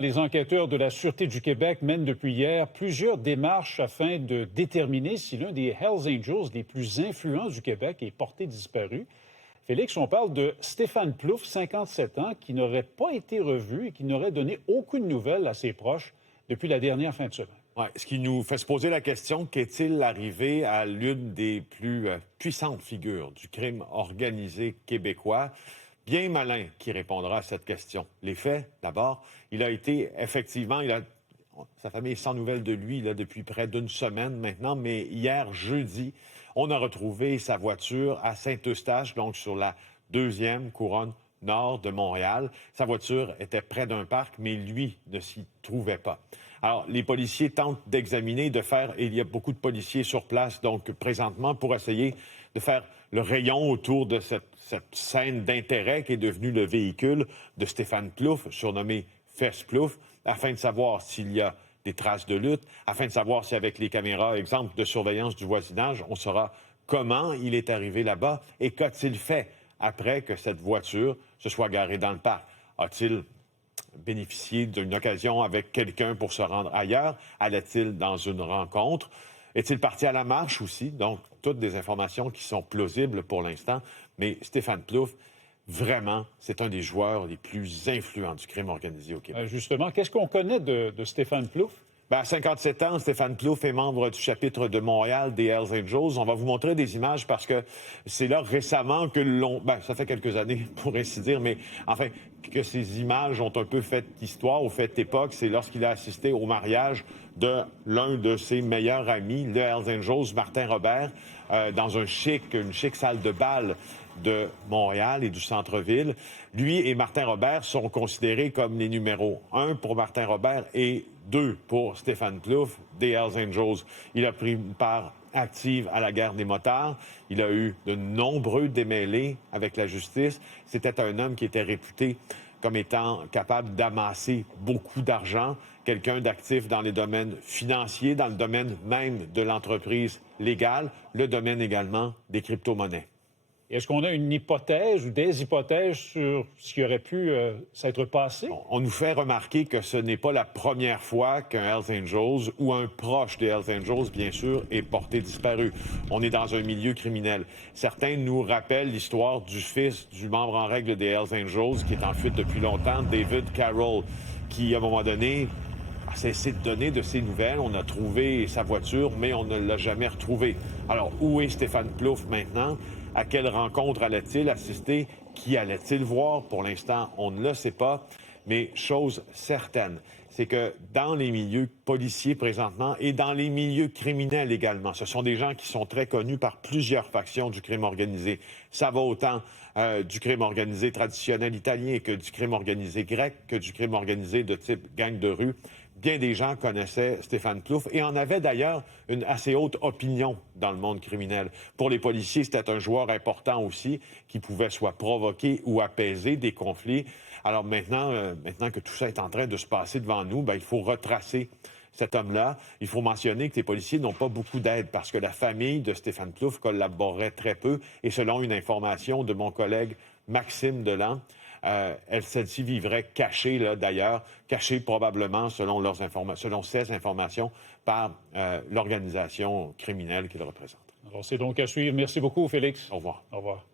Les enquêteurs de la Sûreté du Québec mènent depuis hier plusieurs démarches afin de déterminer si l'un des Hells Angels les plus influents du Québec est porté disparu. Félix, on parle de Stéphane Plouffe, 57 ans, qui n'aurait pas été revu et qui n'aurait donné aucune nouvelle à ses proches depuis la dernière fin de semaine. Ouais, ce qui nous fait se poser la question, qu'est-il arrivé à l'une des plus puissantes figures du crime organisé québécois? Bien malin qui répondra à cette question. Les faits, d'abord, il a été effectivement, sa famille est sans nouvelles de lui là, depuis près d'une semaine maintenant, mais hier, jeudi, on a retrouvé sa voiture à Saint-Eustache, donc sur la deuxième couronne nord de Montréal. Sa voiture était près d'un parc, mais lui ne s'y trouvait pas. Alors, les policiers tentent d'examiner, et il y a beaucoup de policiers sur place, donc présentement, pour essayer de faire le rayon autour de cette scène d'intérêt qui est devenue le véhicule de Stéphane Plouffe, surnommé Fess Plouffe, afin de savoir s'il y a des traces de lutte, afin de savoir si avec les caméras, exemple de surveillance du voisinage, on saura comment il est arrivé là-bas et qu'a-t-il fait après que cette voiture se soit garée dans le parc. A-t-il bénéficié d'une occasion avec quelqu'un pour se rendre ailleurs? Allait-il dans une rencontre? Est-il parti à la marche aussi? Donc, toutes des informations qui sont plausibles pour l'instant. Mais Stéphane Plouffe, vraiment, c'est un des joueurs les plus influents du crime organisé au Québec. Justement, qu'est-ce qu'on connaît de Stéphane Plouffe? À 57 ans, Stéphane Plouffe est membre du chapitre de Montréal des Hells Angels. On va vous montrer des images parce que c'est là récemment que ça fait quelques années, pour ainsi dire, mais enfin, que ces images ont un peu fait histoire ou fait époque. C'est lorsqu'il a assisté au mariage de l'un de ses meilleurs amis, le Hells Angels, Martin Robert, dans une chic salle de bal de Montréal et du centre-ville. Lui et Martin Robert sont considérés comme les numéros 1 pour Martin Robert et 2 pour Stéphane Plouffe des Hells Angels. Il a pris une part active à la guerre des motards. Il a eu de nombreux démêlés avec la justice. C'était un homme qui était réputé comme étant capable d'amasser beaucoup d'argent, quelqu'un d'actif dans les domaines financiers, dans le domaine même de l'entreprise légale, le domaine également des crypto-monnaies. Est-ce qu'on a une hypothèse ou des hypothèses sur ce qui aurait pu s'être passé? On nous fait remarquer que ce n'est pas la première fois qu'un Hells Angels ou un proche des Hells Angels, bien sûr, est porté disparu. On est dans un milieu criminel. Certains nous rappellent l'histoire du fils du membre en règle des Hells Angels, qui est en fuite depuis longtemps, David Carroll, qui, à un moment donné, a cessé de donner de ses nouvelles. On a trouvé sa voiture, mais on ne l'a jamais retrouvée. Alors, où est Stéphane Plouffe maintenant? À quelle rencontre allait-il assister? Qui allait-il voir? Pour l'instant, on ne le sait pas. Mais chose certaine, c'est que dans les milieux policiers présentement et dans les milieux criminels également, ce sont des gens qui sont très connus par plusieurs factions du crime organisé. Ça va autant du crime organisé traditionnel italien que du crime organisé grec, que du crime organisé de type gang de rue. Bien des gens connaissaient Stéphane Plouffe et en avaient d'ailleurs une assez haute opinion dans le monde criminel. Pour les policiers, c'était un joueur important aussi qui pouvait soit provoquer ou apaiser des conflits. Alors maintenant que tout ça est en train de se passer devant nous, il faut retracer cet homme-là. Il faut mentionner que les policiers n'ont pas beaucoup d'aide parce que la famille de Stéphane Plouffe collaborait très peu et selon une information de mon collègue Maxime Delan, celle-ci vivrait cachée, d'ailleurs, cachée probablement, selon ses informations, par l'organisation criminelle qu'il représente. Alors, c'est donc à suivre. Merci beaucoup, Félix. Au revoir. Au revoir.